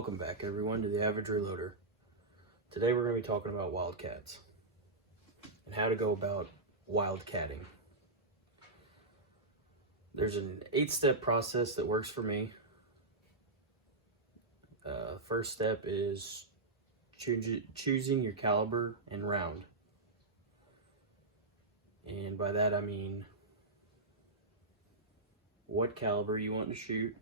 Welcome back everyone to the Average Reloader. Today we're going to be talking about wildcats and how to go about wildcatting. There's an 8-step process that works for me. First step is choosing your caliber and round. And by that I mean what caliber you want to shoot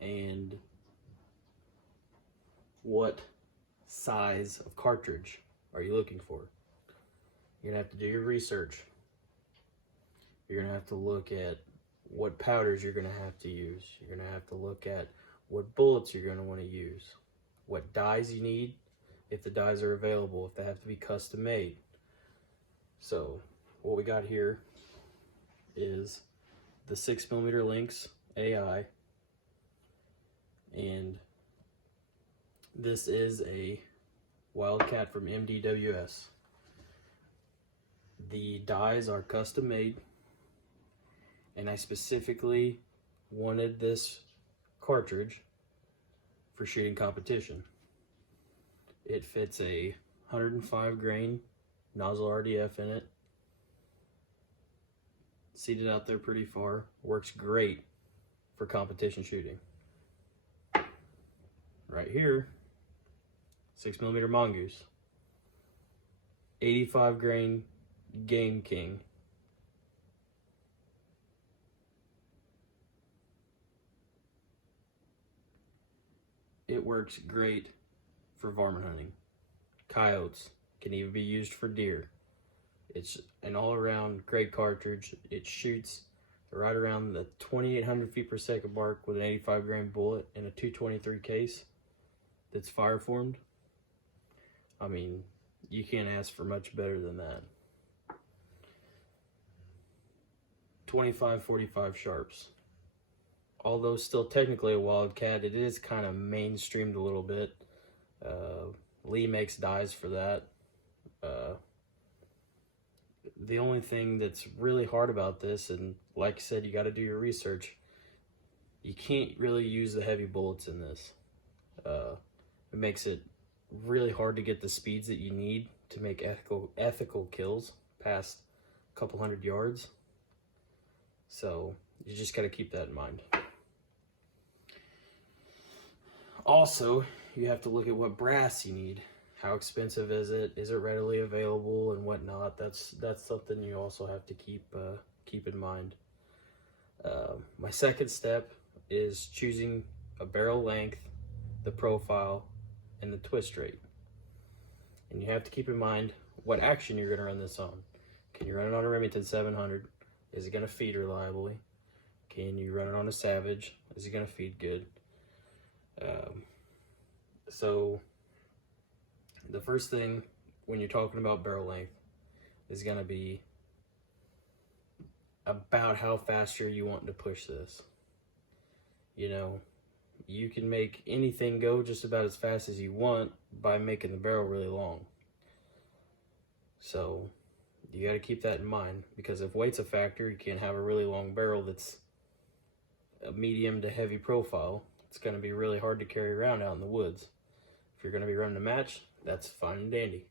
and what size of cartridge are you looking for. You're gonna have to do your research. You're gonna have to look at what powders you're gonna have to use. You're gonna have to look at what bullets you're gonna want to use, what dies you need, if the dies are available, if they have to be custom made. So what we got here is the 6mm Lynx AI, and this is a Wildcat from MDWS. The dies are custom made, and I specifically wanted this cartridge for shooting competition. It fits a 105 grain nozzle RDF in it, seated out there pretty far, works great for competition shooting. Right here, 6mm Mongoose, 85 grain Game King. It works great for varmint hunting. Coyotes, can even be used for deer. It's an all-around great cartridge. It shoots right around the 2,800 feet per second mark with an 85 grain bullet in a 223 case that's fire formed. I mean, you can't ask for much better than that. 25-45 sharps. Although still technically a Wildcat, it is kind of mainstreamed a little bit. Lee makes dies for that. The only thing that's really hard about this, and like I said, you got to do your research, you can't really use the heavy bullets in this. It makes it really hard to get the speeds that you need to make ethical kills past a couple hundred yards. So you just got to keep that in mind. Also, you have to look at what brass you need. How expensive is it? Is it readily available and whatnot? That's something you also have to keep in mind. My second step is choosing a barrel length, the profile, and the twist rate. And you have to keep in mind what action you're going to run this on. Can you run it on a Remington 700? Is it going to feed reliably? Can you run it on a Savage? Is it going to feed good? So the first thing when you're talking about barrel length is going to be about how fast you want to push this. You know, you can make anything go just about as fast as you want by making the barrel really long. So you got to keep that in mind, because if weight's a factor, you can't have a really long barrel that's a medium to heavy profile. It's going to be really hard to carry around out in the woods. If you're going to be running a match, that's fine and dandy.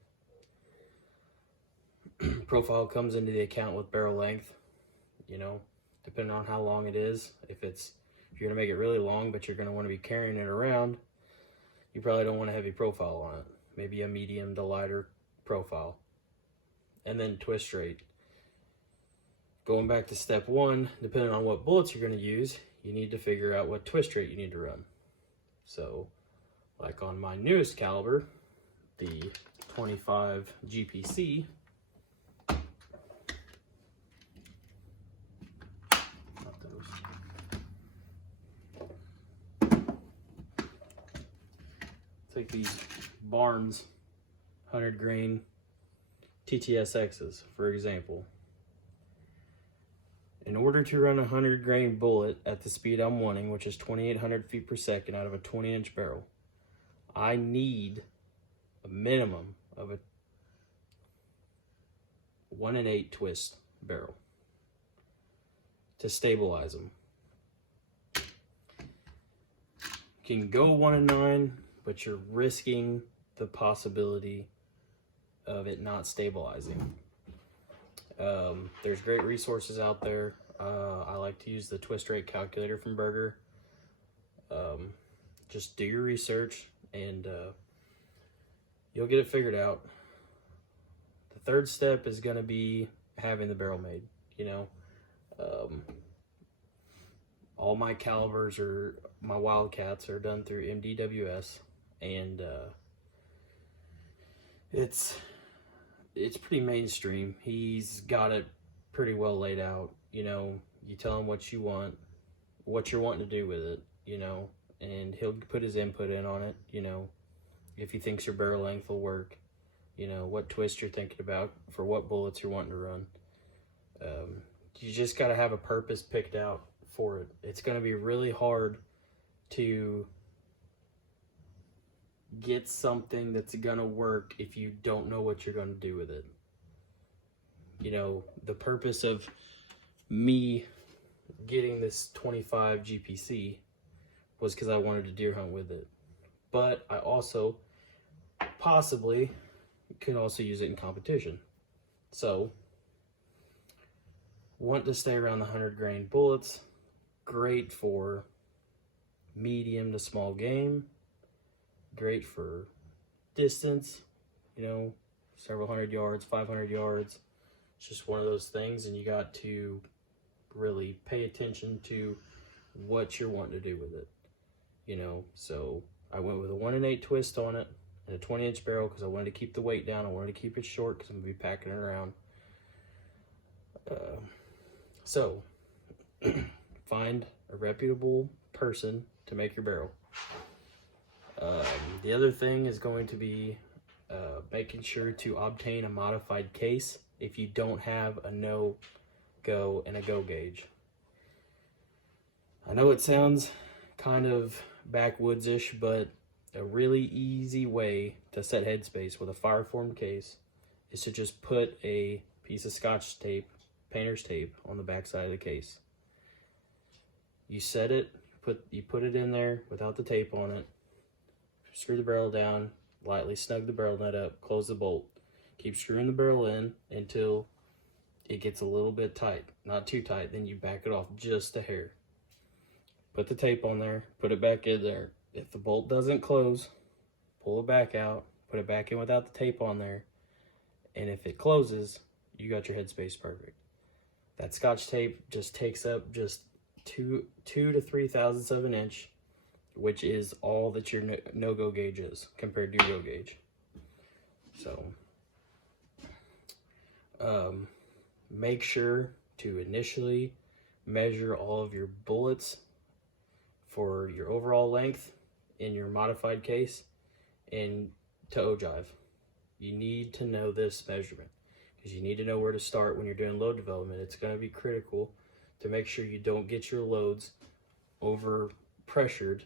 Profile comes into the account with barrel length, you know, depending on how long it is. If you're going to make it really long, but you're going to want to be carrying it around, you probably don't want a heavy profile on it. Maybe a medium to lighter profile. And then twist rate. Going back to step one, depending on what bullets you're going to use, you need to figure out what twist rate you need to run. So, like on my newest caliber, the 25 GPC, take these Barnes 100 grain TTSXs, for example. In order to run a 100 grain bullet at the speed I'm wanting, which is 2,800 feet per second out of a 20-inch barrel, I need a minimum of a 1 1/8 twist barrel to stabilize them. can go 1-9, but you're risking the possibility of it not stabilizing. There's great resources out there. I like to use the twist rate calculator from Berger. Just do your research and you'll get it figured out. The third step is going to be having the barrel made. You know, all my calibers or my Wildcats are done through MDWS, and it's pretty mainstream. He's got it pretty well laid out. You know, you tell him what you want, what you're wanting to do with it, you know, and he'll put his input in on it, you know, if he thinks your barrel length will work, you know, what twist you're thinking about for what bullets you're wanting to run. You just got to have a purpose picked out for it. It's going to be really hard to get something that's going to work if you don't know what you're going to do with it. You know, the purpose of me getting this 25 GPC was because I wanted to deer hunt with it. But I also possibly can also use it in competition. So, want to stay around the 100 grain bullets. Great for medium to small game. Great for distance, you know, several hundred yards, 500 yards. It's just one of those things, and you got to really pay attention to what you're wanting to do with it, you know. So I went with a 1-8 twist on it and a 20-inch barrel because I wanted to keep the weight down. I wanted to keep it short because I'm going to be packing it around. So find a reputable person to make your barrel. The other thing is going to be making sure to obtain a modified case if you don't have a no-go and a go gauge. I know it sounds kind of backwoods-ish, but a really easy way to set headspace with a fire-formed case is to just put a piece of Scotch tape, painter's tape, on the back side of the case. You set it, you put it in there without the tape on it, screw the barrel down, lightly snug the barrel nut up, close the bolt. Keep screwing the barrel in until it gets a little bit tight. Not too tight, then you back it off just a hair. Put the tape on there, put it back in there. If the bolt doesn't close, pull it back out, put it back in without the tape on there, and if it closes, you got your headspace perfect. That Scotch tape just takes up just 2 to 3 thousandths of an inch, which is all that your no-go gauge is compared to your go gauge. So, make sure to initially measure all of your bullets for your overall length in your modified case and to ogive. You need to know this measurement because you need to know where to start when you're doing load development. It's going to be critical to make sure you don't get your loads over pressured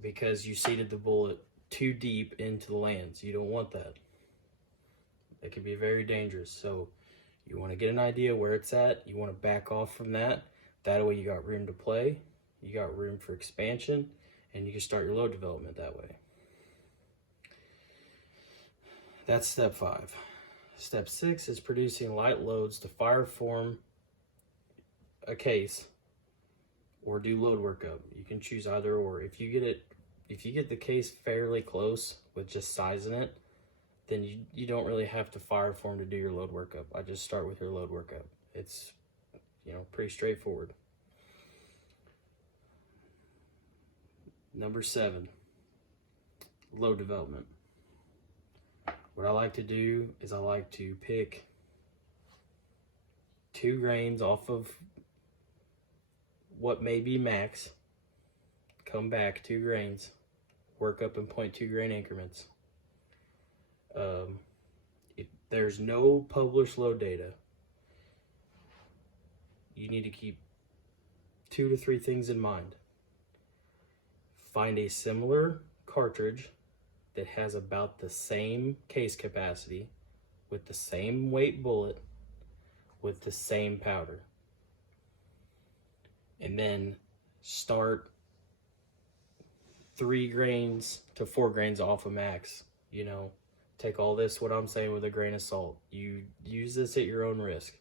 because you seated the bullet too deep into the lands. You don't want that. It can be very dangerous. So you want to get an idea where it's at. You want to back off from that. That way you got room to play. You got room for expansion. And you can start your load development that way. That's step 5. Step 6 is producing light loads to fire form a case or do load workup. You can choose either or. If you get the case fairly close with just sizing it, then you don't really have to fire form to do your load workup. I just start with your load workup. It's, you know, pretty straightforward. Number 7, load development. What I like to do is I like to pick 2 grains off of what may be max, come back 2 grains, work up in 0.2 grain increments. If there's no published load data, you need to keep 2 to 3 things in mind. Find a similar cartridge that has about the same case capacity, with the same weight bullet, with the same powder. And then start 3 grains to 4 grains off a max. You know, take all this, what I'm saying, with a grain of salt. You use this at your own risk.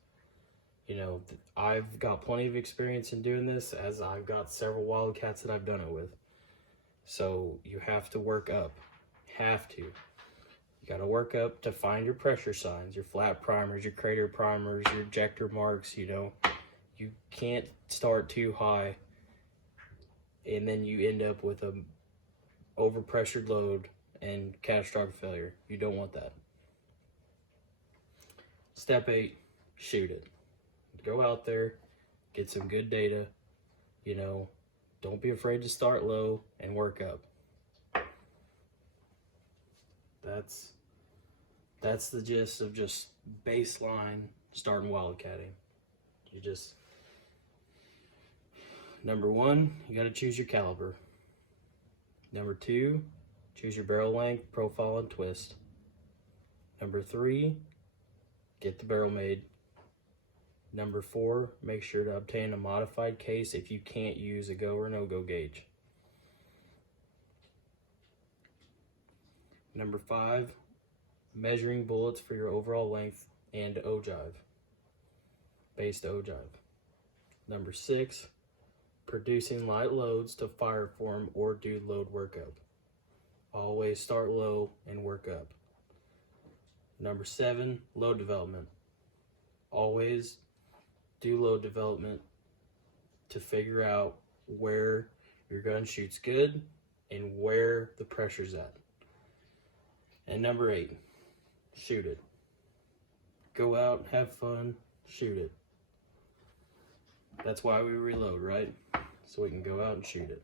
You know, I've got plenty of experience in doing this, as I've got several Wildcats that I've done it with. So you have to work up. Have to. You got to work up to find your pressure signs, your flat primers, your crater primers, your ejector marks. You know, you can't start too high and then you end up with a overpressured load and catastrophic failure. You don't want that. Step 8, shoot it. Go out there, get some good data. You know, don't be afraid to start low and work up. That's the gist of just baseline starting wildcatting. You just, number 1, you got to choose your caliber. Number 2, choose your barrel length, profile, and twist. Number 3, get the barrel made. Number 4, make sure to obtain a modified case if you can't use a go or no-go gauge. Number 5, measuring bullets for your overall length and ogive, based ogive. Number 6, producing light loads to fire form or do load workup. Always start low and work up. Number 7, load development. Always do load development to figure out where your gun shoots good and where the pressure's at. And number 8, shoot it. Go out, have fun, shoot it. That's why we reload, right? So we can go out and shoot it.